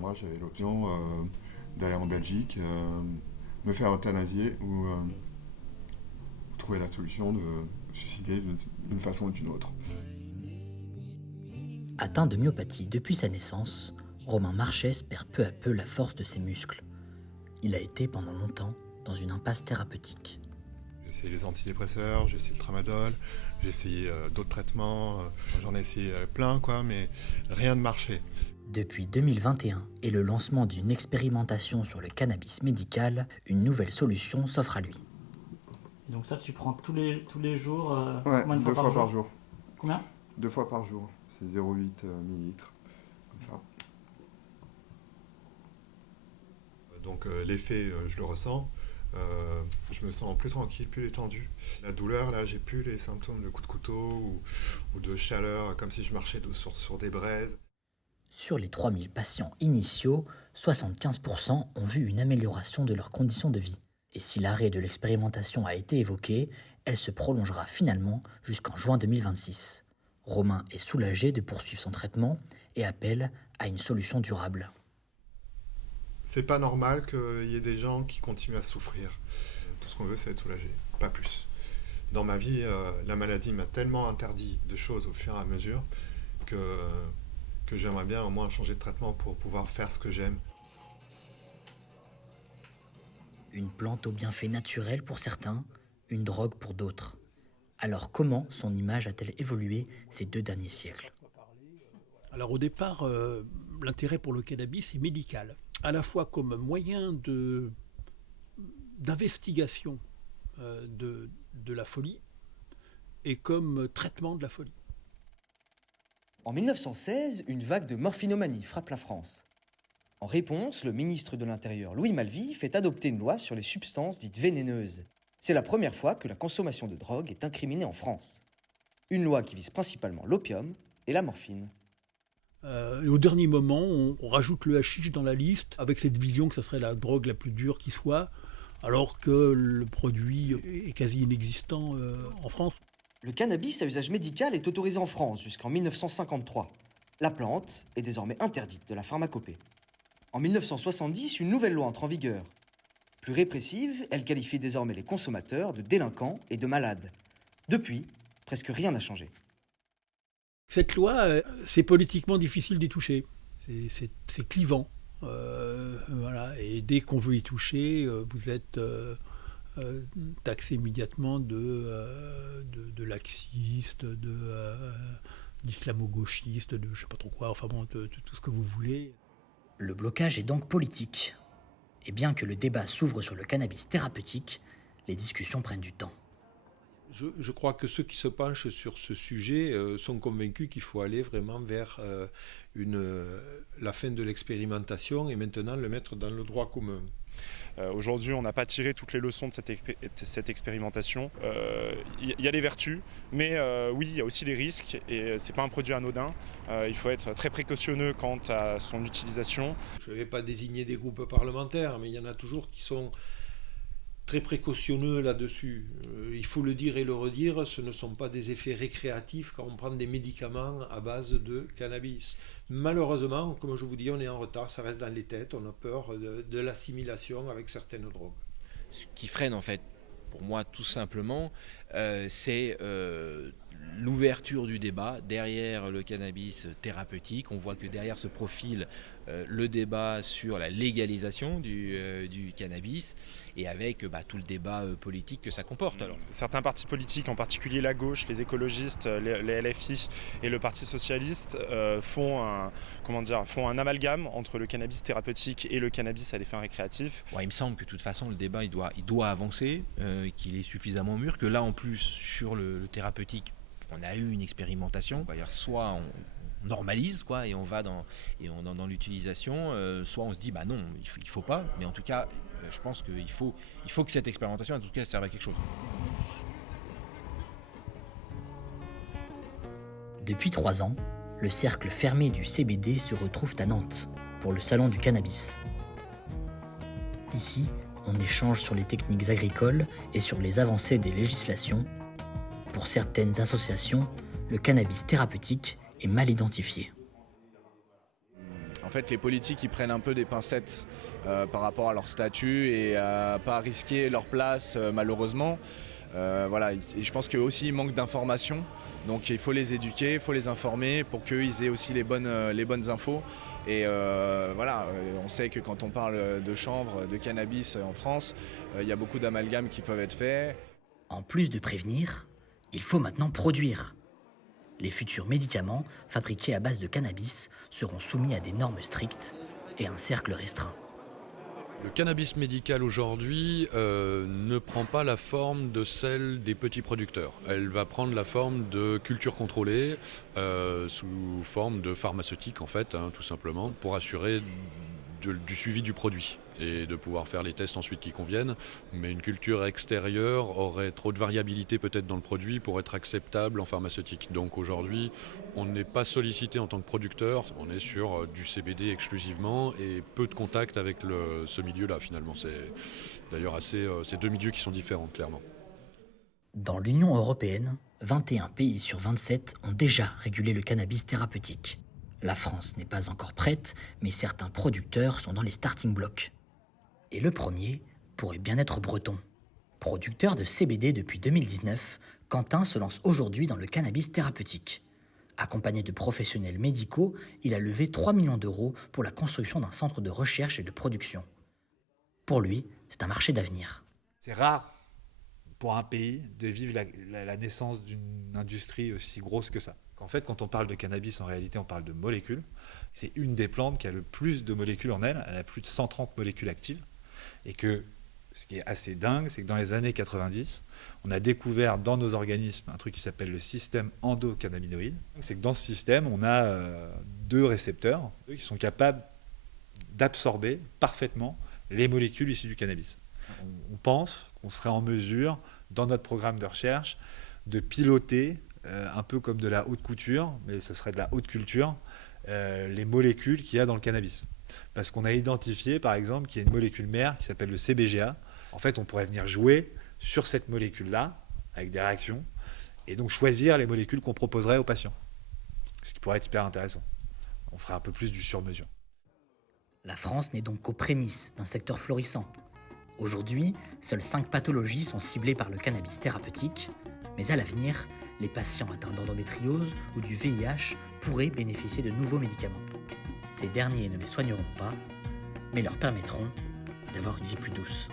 moi, j'avais l'option d'aller en Belgique, me faire euthanasier ou trouver la solution de me suicider d'une façon ou d'une autre. Atteint de myopathie depuis sa naissance, Romain Marchès perd peu à peu la force de ses muscles. Il a été pendant longtemps dans une impasse thérapeutique. J'ai essayé les antidépresseurs, j'ai essayé le tramadol, j'ai essayé d'autres traitements, j'en ai essayé plein, mais rien ne marchait. Depuis 2021 et le lancement d'une expérimentation sur le cannabis médical, une nouvelle solution s'offre à lui. Donc ça, tu prends tous les jours Ouais, combien de 2 fois fois par jour. Combien 2 fois par jour, c'est 0,8 millilitres, comme ça. Donc l'effet, je le ressens. Je me sens plus tranquille, plus détendu. La douleur, là, j'ai plus les symptômes de coups de couteau ou de chaleur, comme si je marchais sur des braises. Sur les 3000 patients initiaux, 75% ont vu une amélioration de leurs conditions de vie. Et si l'arrêt de l'expérimentation a été évoqué, elle se prolongera finalement jusqu'en juin 2026. Romain est soulagé de poursuivre son traitement et appelle à une solution durable. C'est pas normal qu'il y ait des gens qui continuent à souffrir. Tout ce qu'on veut, c'est être soulagé, pas plus. Dans ma vie, la maladie m'a tellement interdit de choses au fur et à mesure que j'aimerais bien au moins changer de traitement pour pouvoir faire ce que j'aime. Une plante aux bienfaits naturels pour certains, une drogue pour d'autres. Alors comment son image a-t-elle évolué ces 2 derniers siècles ? Alors au départ, l'intérêt pour le cannabis est médical, à la fois comme moyen d'investigation de la folie et comme traitement de la folie. En 1916, une vague de morphinomanie frappe la France. En réponse, le ministre de l'Intérieur, Louis Malvy, fait adopter une loi sur les substances dites vénéneuses. C'est la première fois que la consommation de drogue est incriminée en France. Une loi qui vise principalement l'opium et la morphine. Et au dernier moment, on rajoute le hashish dans la liste, avec cette vision que ça serait la drogue la plus dure qui soit, alors que le produit est quasi inexistant en France. Le cannabis à usage médical est autorisé en France jusqu'en 1953. La plante est désormais interdite de la pharmacopée. En 1970, une nouvelle loi entre en vigueur. Plus répressive, elle qualifie désormais les consommateurs de délinquants et de malades. Depuis, presque rien n'a changé. Cette loi, c'est politiquement difficile d'y toucher. C'est clivant. Voilà. Et dès qu'on veut y toucher, vous êtes taxé immédiatement de laxiste, d'islamo-gauchiste, de je sais pas trop quoi, enfin bon, de tout ce que vous voulez. Le blocage est donc politique. Et bien que le débat s'ouvre sur le cannabis thérapeutique, les discussions prennent du temps. Je crois que ceux qui se penchent sur ce sujet sont convaincus qu'il faut aller vraiment vers la fin de l'expérimentation et maintenant le mettre dans le droit commun. Aujourd'hui, on n'a pas tiré toutes les leçons de cette expérimentation. Il y a des vertus, mais oui, il y a aussi des risques et c'est pas un produit anodin. Il faut être très précautionneux quant à son utilisation. Je ne vais pas désigner des groupes parlementaires, mais il y en a toujours qui sont très précautionneux là-dessus. Il faut le dire et le redire, ce ne sont pas des effets récréatifs quand on prend des médicaments à base de cannabis. Malheureusement, comme je vous dis, on est en retard, ça reste dans les têtes, on a peur de l'assimilation avec certaines drogues. Ce qui freine en fait, pour moi tout simplement, c'est l'ouverture du débat derrière le cannabis thérapeutique. On voit que derrière ce profil le débat sur la légalisation du cannabis et avec tout le débat politique que ça comporte. Alors. Certains partis politiques, en particulier la gauche, les écologistes, les LFI et le Parti socialiste font un amalgame entre le cannabis thérapeutique et le cannabis à des fins récréatives. Ouais, il me semble que de toute façon le débat il doit avancer, qu'il est suffisamment mûr, que là en plus sur le thérapeutique on a eu une expérimentation. D'ailleurs, soit on normalise et on va dans l'utilisation, soit on se dit non, il faut pas. Mais en tout cas, je pense qu'il faut que cette expérimentation, en tout cas, serve à quelque chose. Depuis 3 ans, le cercle fermé du CBD se retrouve à Nantes pour le salon du cannabis. Ici, on échange sur les techniques agricoles et sur les avancées des législations. Pour certaines associations, le cannabis thérapeutique est mal identifié. En fait, les politiques, ils prennent un peu des pincettes par rapport à leur statut et à pas risquer leur place, malheureusement. Voilà. Et je pense qu'aussi, il manque d'informations. Donc il faut les éduquer, il faut les informer pour qu'ils aient aussi les bonnes infos. Et voilà, on sait que quand on parle de chanvre, de cannabis en France, il y a beaucoup d'amalgames qui peuvent être faits. En plus de prévenir, il faut maintenant produire. Les futurs médicaments fabriqués à base de cannabis seront soumis à des normes strictes et un cercle restreint. Le cannabis médical aujourd'hui ne prend pas la forme de celle des petits producteurs. Elle va prendre la forme de culture contrôlée, sous forme de pharmaceutique en fait, tout simplement, pour assurer du suivi du produit et de pouvoir faire les tests ensuite qui conviennent. Mais une culture extérieure aurait trop de variabilité peut-être dans le produit pour être acceptable en pharmaceutique. Donc aujourd'hui, on n'est pas sollicité en tant que producteur, on est sur du CBD exclusivement et peu de contact avec ce milieu-là finalement. C'est d'ailleurs c'est deux milieux qui sont différents clairement. Dans l'Union européenne, 21 pays sur 27 ont déjà régulé le cannabis thérapeutique. La France n'est pas encore prête, mais certains producteurs sont dans les starting blocks. Et le premier pourrait bien être breton. Producteur de CBD depuis 2019, Quentin se lance aujourd'hui dans le cannabis thérapeutique. Accompagné de professionnels médicaux, il a levé 3 millions d'euros pour la construction d'un centre de recherche et de production. Pour lui, c'est un marché d'avenir. C'est rare pour un pays de vivre la naissance d'une industrie aussi grosse que ça. En fait, quand on parle de cannabis, en réalité, on parle de molécules. C'est une des plantes qui a le plus de molécules en elle. Elle a plus de 130 molécules actives. Et que ce qui est assez dingue, c'est que dans les années 90, on a découvert dans nos organismes un truc qui s'appelle le système endocannabinoïde. C'est que dans ce système, on a 2 récepteurs qui sont capables d'absorber parfaitement les molécules issues du cannabis. On pense qu'on serait en mesure, dans notre programme de recherche, de piloter un peu comme de la haute couture, mais ça serait de la haute culture, les molécules qu'il y a dans le cannabis. Parce qu'on a identifié, par exemple, qu'il y a une molécule mère qui s'appelle le CBGA. En fait, on pourrait venir jouer sur cette molécule-là, avec des réactions, et donc choisir les molécules qu'on proposerait aux patients. Ce qui pourrait être hyper intéressant. On ferait un peu plus du sur-mesure. La France n'est donc qu'aux prémices d'un secteur florissant. Aujourd'hui, seules 5 pathologies sont ciblées par le cannabis thérapeutique, mais à l'avenir, les patients atteints d'endométriose ou du VIH pourraient bénéficier de nouveaux médicaments. Ces derniers ne les soigneront pas, mais leur permettront d'avoir une vie plus douce.